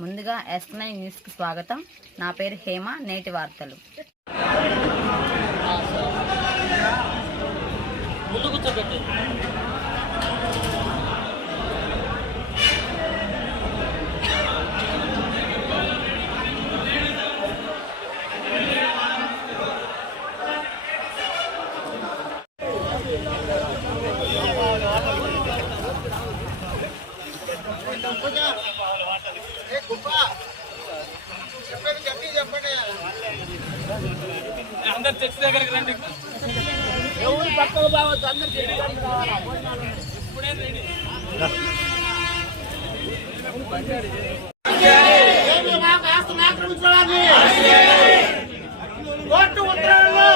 ముందుగా yes nine న్యూస్కి స్వాగతం. నా పేరు హేమ నేటి వార్తలు. ముందు అందరు చర్చి దగ్గరికి రండి. ఎవరు పక్కకు బావచ్చు అందరు చర్చి దగ్గరికి రావాలా? ఇప్పుడే రెడీ. ఓటు ఉత్తరాలను ఓటు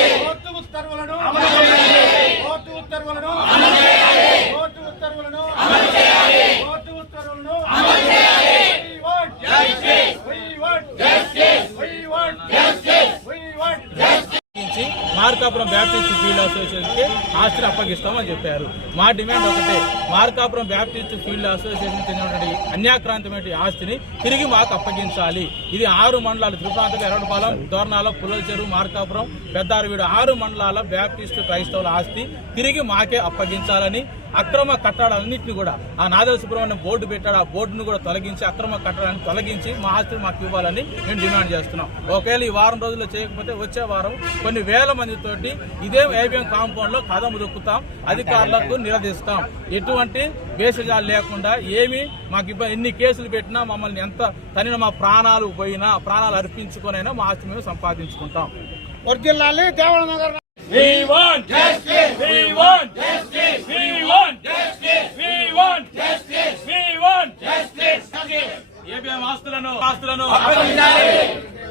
మార్కాపురం బ్యాప్టిస్ట్ ఫీల్డ్ అసోసియేషన్కి ఆస్తిని అప్పగిస్తామని చెప్పారు. మా డిమాండ్ ఒకటే మార్కాపురం బ్యాప్టిస్ట్ ఫీల్డ్ అసోసియేషన్ చెందినటువంటి అన్యాక్రాంతమైన ఆస్తిని తిరిగి మాకు అప్పగించాలి. ఇది ఆరు మండలాలు తిరుపతి ఎరడపాలెం దోర్నాల పుల్లల చెరువు మార్కాపురం పెద్దారవీడు ఆరు మండలాల బ్యాప్టిస్ట్ క్రైస్తవుల ఆస్తి తిరిగి మాకే అప్పగించాలని అక్రమ కట్టడాలన్నింటినీ కూడా ఆ నాదల సుబ్రహ్మణ్యం బోర్డు పెట్టాడు. ఆ బోర్డును కూడా తొలగించి అక్రమ కట్టడాన్ని తొలగించి మా ఆస్తిని మాకు ఇవ్వాలని మేము డిమాండ్ చేస్తున్నాం. ఒకవేళ ఈ వారం రోజుల్లో చేయకపోతే వచ్చే వారం కొన్ని వేల మందితోటి ఇదే ఏబిఎం కాంపౌండ్లో కదము దొక్కుతాం అధికారులకు నిలదీస్తాం. ఎటువంటి వేసజాలు లేకుండా ఏమి మాకు ఇబ్బంది ఎన్ని కేసులు పెట్టినా మమ్మల్ని ఎంత తనిన మా ప్రాణాలు పోయినా ప్రాణాలు అర్పించుకొనైనా మా ఆస్తి మేము సంపాదించుకుంటాం. వర్జిల్లాలి We want justice. We want justice. We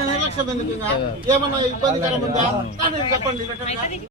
నిర్లక్ష్యం ఎందుకు? ఏమన్నా ఇబ్బందికరం ఉందా దాన్ని చెప్పండి